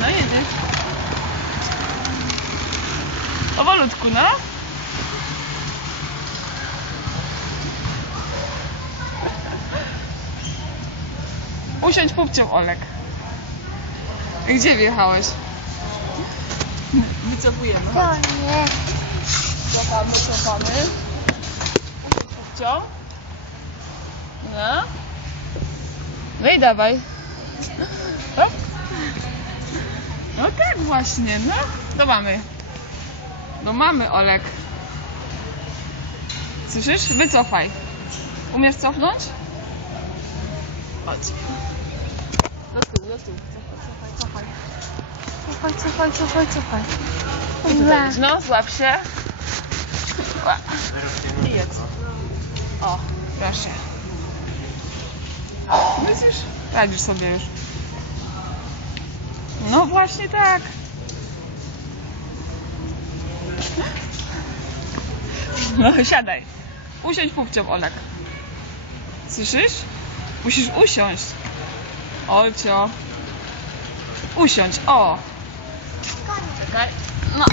No jedziesz. Powolutku, no. Usiądź pupcią, Olek. Gdzie wjechałeś? Wycofujemy. To nie. Cofamy. Usiądź pupcią. No. No i dawaj. Tak? No tak właśnie, no. Do mamy. Do mamy, Olek. Słyszysz? Wycofaj. Umiesz cofnąć? Chodź. Do tyłu. Cofaj. Ła. No, złap się. I jedz. O, proszę. Widzisz? Radzisz sobie już. No właśnie tak. No siadaj. Usiądź pupcią, Olek. Słyszysz? Musisz usiąść. Olcio. Usiądź, o. Czekaj. No.